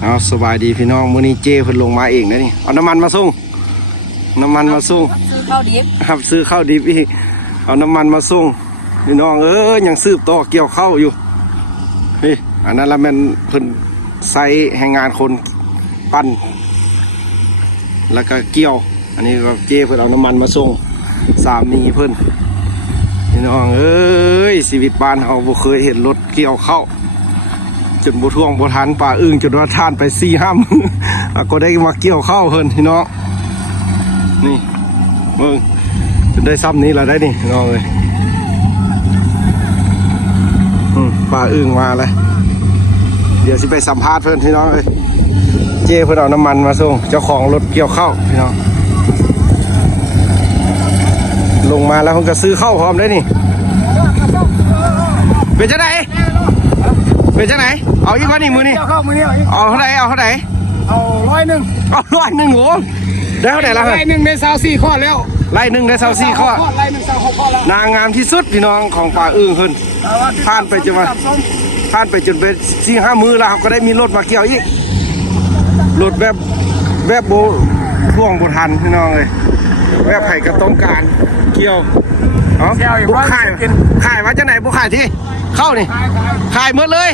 เอาสบายดีพี่น้องมื้อนี้เจ้เพิ่นลงมาเองนะนี่เอาน้ำมันมาส่งซื้อข้าวดิบครับซื้อข้าวดิบอีกเอาน้ำมันมาส่งพี่น้องยังสืบต่อเกี่ยวข้าวอยู่เฮ้ยอันนั้นละแม่นเพิ่นใส่แรงงานคนปั้นแล้วก็เกี่ยวอันนี้ก็เจ้เพิ่นเอาน้ำมันมาส่งสามีเพิ่นพี่น้องชีวิตบ้านเฮาบ่เคยเห็นรถเกี่ยวข้าวจนบุท่วงบุทันป่าอึ่งจนว่าท่านไป4-5 มื้อก็ได้มาเกี่ยวข้าวเพิ่นพี่น้องนี่มึงจนได้ซ้ำนี้ละได้นี่พี่น้องเลยป่าอึ่งมาเลยเดี๋ยวสิไปสัมภาษณ์เพิ่นพี่น้องเลยเจ้เพิ่นเอาน้ำมันมาส่งเจ้าของรถเกี่ยวข้าวพี่น้องลงมาแล้วเพิ่นก็ซื้อข้าวพร้อมได้นี่เป็นจังไดเป็นจังไหนเอาอีกวันนี้มือนี่เอาเท่าไหร่เอา100เอา100โหได้เท่าไหร่ละ1ใน24ข้อแล้ว1ใน24ข้อ1 26ข้อแล้วนางงามที่สุดพี่น้องของป่าอึ่งขึ้นผ่านไปจนเป็น4-5 มื้อแล้วก็ได้มีรถมาเกี่ยวอีกรถแบบโบท่วงโบทันพี่น้องเลยแบบไผ่กระต้มการเกี่ยวบุกขายมาจากไหนบุกขายที่เข้านี่ขายหมดเลย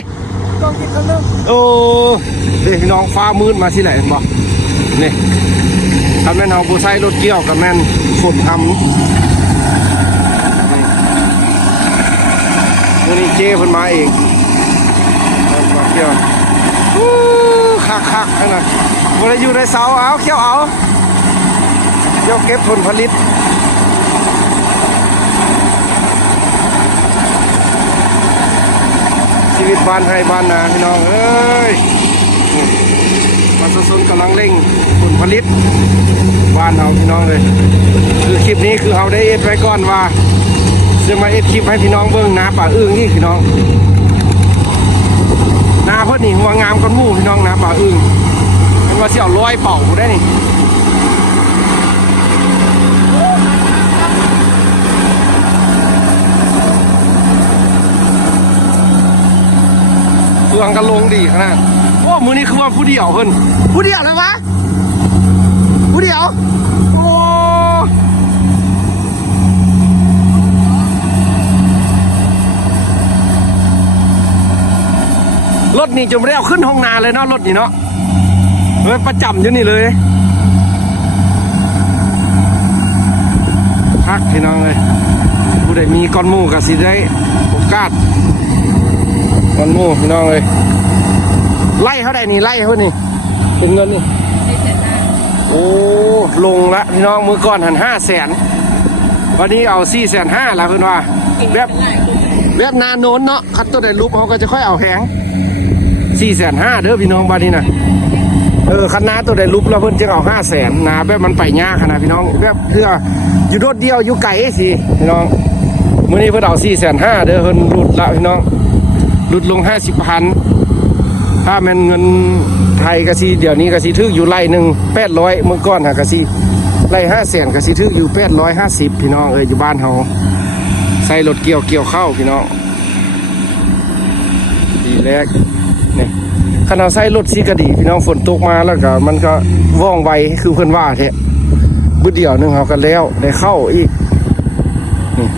ต้องกินทั้งนึงโอ้ดิพี่น้องฟ้ามืดมาที่ไหนบอกนี่ทำแม่นเอาผู้ใช้รถเกี่ยวกับแม่นฝนทำนี่เจ้เพิ่นมาเองมาเกี่ยวคักขนาดบริอยู่ในเสาเอาเกี่ยวเอาเกี่ยวเก็บผลผลิตชีวิตบ้านให้บ้านนาพี่น้องประชาชนกำลังเร่งผลผลิตบ้านเราพี่น้องเลยคือคลิปนี้คือเขาได้เอ็ดไว้ก่อนว่าจะมาเอ็ดคลิปให้พี่น้องเบิ้งนาป่าอึ่งนี่พี่น้องนาเพื่อนนี่หัวงามก้อนหมู่พี่น้องนาป่าอึ่งว่าเสี่ยวร้อยเป่าได้นี่เครื่องกันลงดีขนาดโอ้มือนี้คือว่าผู้เดียวเพิ่นผู้เดียวแล้ววะผู้เดียวโอ้รถนี่จะไม่ได้เอาขึ้นห้องนาเลยเนาะรถนี่เนาะเลยประจำอยู่นี่เลยพักพี่น้องเลยผู้ใดมีก้อนหมูกับสิได้โอกาสก้อนหมูพี่น้องเลยไล่เขาได้นี่ไล่เขานี่เป็นเงินนี่โอ้ลงละพี่น้องมือก่อนหัน500,000วันนี้เอา450,000แล้วเพื่อนว่าแบบนาโน้นเนาะคัดตัวใดรูปเขาก็จะค่อยเอาแหง450,000เด้อพี่น้องบ้านนี้นะคันนาตัวใดรูปแล้วเพื่อนจะเอา500,000นาแบบมันไปยากขนาดพี่น้องแบบเพื่ออยู่โดดเดียวอยู่ไกลสิพี่น้องมื่อนี้เพื่อนเอา450,000เด้อเพื่อนหลุดละพี่น้องหลุดลง50,000ถ้ามันเงินไทยกะซีเดี๋ยวนี้กะซีทึกอยู่ไร่หนึ่ง800เมื่อก่อนฮะกะซีไร่500,000กะซีทึกอยู่850พี่น้องอยู่บ้านเฮาใส่รถเกี่ยวข้าวพี่น้องดีแรกนี่ขณะใส่รถซีกะดีพี่น้องฝนตกมาแล้วก็มันก็ว่องไวคือเพื่อนว่าแท้บึดเดียวนึงเขากันแล้วได้เข้าอีกนี่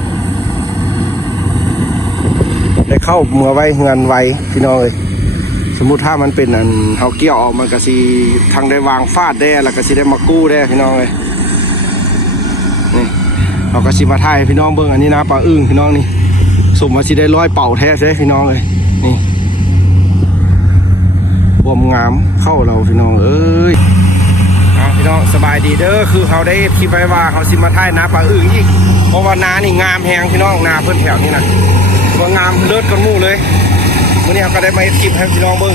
ได้เข้าเมื่อไวเงินไวพี่น้องเลยสมมุติถ้ามันเป็นอันเขาเกี่ยวออกมันก็สิทางได้วางฟาดได้แล้วก็สิได้มากู้ได้พี่น้องเลยนี่เราก็สิมาถ่ายพี่น้องเบิ่งอันนี้นะปลาอึ่งพี่น้องนี่สมมาสิได้100เป่าแท้ใช่พี่น้องเลยนี่บวมงามเข้าเราพี่น้องพี่น้องสบายดีเด้อคือเขาได้คิดไปว่าเขาสิมาถ่ายนะปลาอึ่งอีกเพราะว่านานี่งามแหงพี่น้องนาเพิ่นแถวนี้นะว่างามเลิศกันหมู่เลยวันนี้เขาก็ได้มาเอ็ดคลิปให้พี่น้องเบิ้ง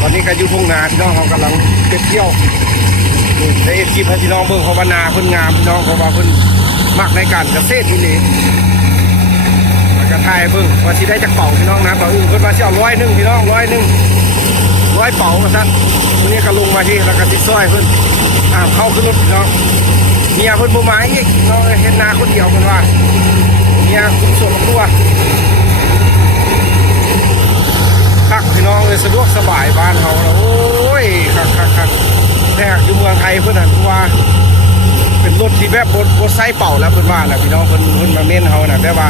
ตอนนี้ก็อยู่ทุ่งนาพี่น้องเขากำลังเก็บเกี่ยวได้เอ็ดคลิปให้พี่น้องเบิ้งเพราะว่านาเพิ่นงามพี่น้องเพราะว่าเพิ่นมักในการเกษตรที่นี่แล้วก็ถ่ายเบิ้งว่าสิได้จากเป่าพี่น้องนะต่ออื่นเพิ่นว่าสิเอา100พี่น้อง100เป่าว่าซั่นวันนี้ก็ลงมาที่แล้วก็สิซอยเพิ่นเข้าขึ้นรถพี่น้องเมียเพิ่นบ่มาอีกน้องเฮ็ดนาคนเดียวเพิ่นว่าเมียคุมส่วนครัวพักพี่น้องเลยสะดวกสบายบ้านเขาแล้วโอ้ กอยู่เมืองไทยเพิ่นน่ะว่าเป็นรถที่แบบรถไซส์เป่าแล้วเพิ่นว่าน่ะพี่น้องเพิ่นมาเม้นเฮาน่ะแบบว่า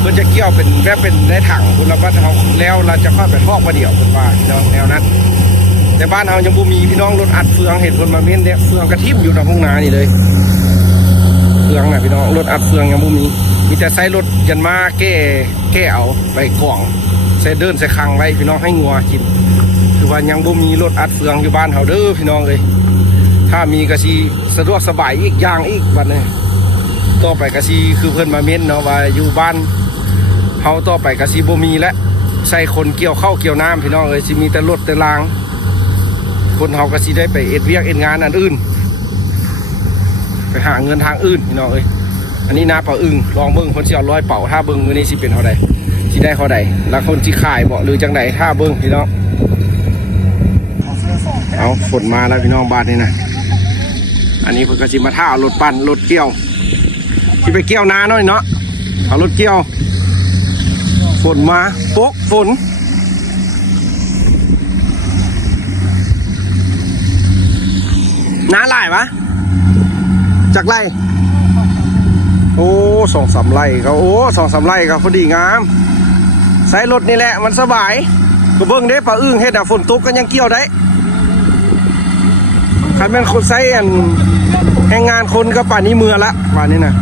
เพิ่นจะเกี่ยวเป็นแบบเป็นในถังเพิ่นละบัดเฮาแล้วเราจะค่อยไปทอกมาเดี่ยวเพิ่นว่าพี่น้องแนวนั้นแต่บ้านเฮายังบ่มีพี่น้องรถอัดเฟืองเห็นเพิ่นมาเม้นเนี่ยเฟืองกระทิ่มอยู่ตรงทุ่งนานี่เลยเฟืองน่ะพี่น้องรถอัดเฟืองยังบ่มีแต่ใช้รถยันมาแก้เอาไปกล่องใส่เดินใส่คังไว้พี่น้องให้งัวกินคือว่ายังบ่มีรถอัดเฟืองอยู่บ้านเฮาเด้อพี่น้องเลยถ้ามีก็สิสะดวกสบายอีกอย่างอีกบัดนี้ต่อไปก็สิคือเพิ่นมาเม้นเนาะว่าอยู่บ้านเฮาต่อไปก็สิบ่มีแล้วใส่คนเกี่ยวข้าวเกี่ยวน้ำพี่น้องเอ้ยสิมีแต่รถแต่รางคนเฮาก็สิได้ไปเอ็ดเวียกเอ็ดงานอันอื่นไปหาเงินทางอื่นพี่น้องเอ้ยอันนี้นาเป่าอึ่งลองเบิ่งคนสิเอา100เป่าถ้าเบิ่งมื้อนี้สิเป็นเท่าใดสิได้เท่าใดแล้วคนสิขายบ่หรือจังไดถ้าเบิ่งพี่น้องเอาฝนมาแล้วพี่น้องบ้านนี่นะอันนี้เพิ่นก็สิมาท่ารถปั่นรถเกี่ยวสิไปเกี่ยวนาหน่อยเนาะเอารถเกี่ยวฝนมาโป๊กฝนน้าไล่ปะจากไล่โอ้2-3 ไร่เขาโอ้2-3 ไร่เขาพอดีงามใส่รถนี่แหละมันสบายก็เบิ่งเด้ปลาอึ้งเฮ็ดฝนตกก็ยังเกี่ยวได้คันแม่นคนใส่อันแรงงานคนก็ป่านนี้เมือละป่านนี้นะ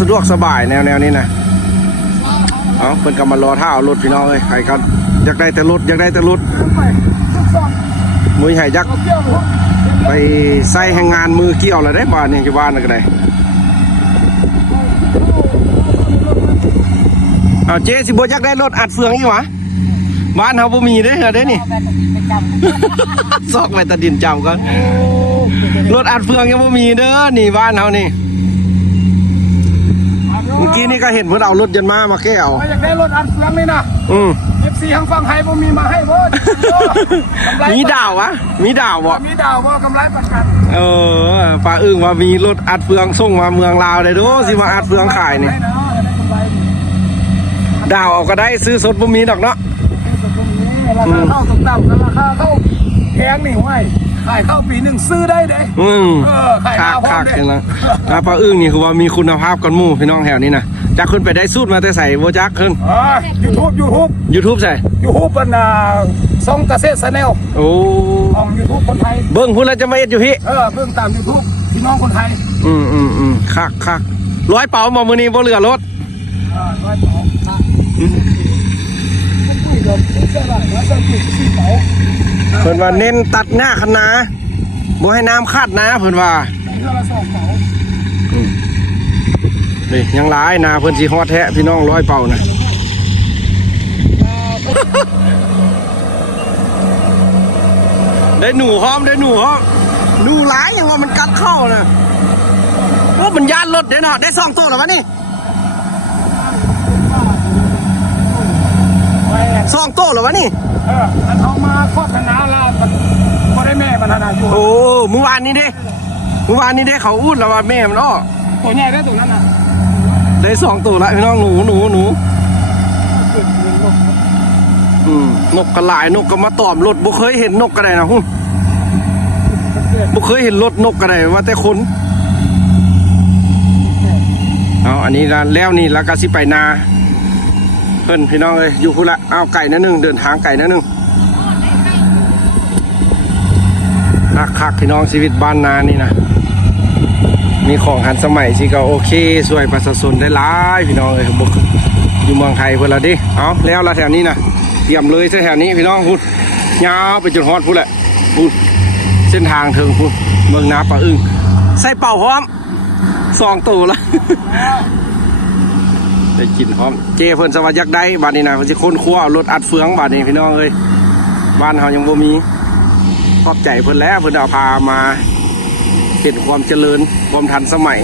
สะดวกสบายแนวนี้นะเอาเพิ่นก็มารอท่าเอารถพี่น้องเลยใครกันอยากได้แต่รถมือใหญ่ยักไปใส่แรงงานมือเกี่ยวอะไรได้บ้านนี่ที่บ้านนั่นก็ได้เอาเจ๊สิบ่อยากได้รถอัดเฟืองอีหวะบ้านเฮาบ่มีเด้อเด้นี่ซอกไว้ตะดินจำก่อนรถอัดเฟืองยังบ่มีเด้อนี่บ้านเฮานี่เมื่อกี้นี่ก็เห็นเพิ่นเอารถยนต์มาแก้เอาอยากได้รถอัดเฟืองนี่นะFC ทางฝั่งไทยบ่มีมาให้บ่มีดาววะมีดาวบ่กำไรประกันป้าอึ้งว่ามีรถอัดเฟืองส่งมาเมืองลาวเลยดูสิมาอัดเฟืองขายนี่ดาวเอาก็ได้ซื้อสดบ่มีดอกเนาะราคาเข้าต่ำๆราคาเข้าแพงนี่ห้วยขายเข้าปีหนึ่งซื้อได้เด้ขายคักเลยนะป้าอึ้งนี่คือว่ามีคุณภาพกันหมู่พี่น้องแถวนี้นะจักขึ้นไปได้สูตรมาแต่ใส่โบจักขึ้นYouTube ใส่ YouTube เป็นซ่องเกษตรชาแนลโอ้ของ YouTube คนไทยเบิ้งพูดแล้วจะมาเอ็ดอยู่พี่เบิ้งตาม YouTube พี่น้องคนไทยคัก100เป๋ามามื้อนี้บ่เหลือรถ100เป๋าเพิ่นว่าเน้นตัดหน้าคันนาบ่ให้น้ำคาดนาเพิ่นว่านี่ยังหลายนาเพิ่นสิฮอดแท้พี่น้อง100เป่านะได้หนูหอมหนูหลายอย่างว่ามันกัดเข้านะโอ้มันย่านรถเด้เนาะได้2ตัวแล้ววะนี่2ตัวแล้ววะนี่มันเอามาครอบคณะลามันบ่ได้แม่มันนะอยู่โอ้เมื่อวานนี้เด้เขาอุ้ดแล้วว่าแม่มันอ้อตัวใหญ่ได้ตรงนั้นน่ะได้2ตัวแล้วพี่น้องหนูนกกระหลายนกก็มาตอมรถบ่เคยเห็นนกกระไดนะบ่เคยเห็นรถนกกระไดว่าแต่คนเอาอันนี้แล้วนี่แล้วก็สิไปนาเพิ่นพี่น้องเลยอยู่พุ่นละเอาไก่นั่นนึงเดินทางไก่นั่นนึงคักพี่น้องชีวิตบ้านนานี่นะมีของหันสมัยสิก็โอเคสวยประชาชนได้หลายพี่น้องเลยบุกอยู่เมืองไทยเพิ่นละดิเอาแล้วละแถวนี้นะเยี่ยมเลยแถวนี้พี่น้องพูดยาวไปจนฮอดพูดแหละพูดเส้นทางถึงพูดเมืองนาป่าอึ้งใส่เป่าพร้อม2ตัวละได้กินพร้อมเจเพิ่นสวัสดิ์ยักษ์ได้บ้านนี้นะเพิ่นสิค้นครัวรถอัดเฟืองบ้านนี้พี่น้องเอ้ยบ้านเฮายังบ่มีขอบใจเพิ่นแล้วเพิ่นเอาพามาเห็นความเจริญความทันสมัย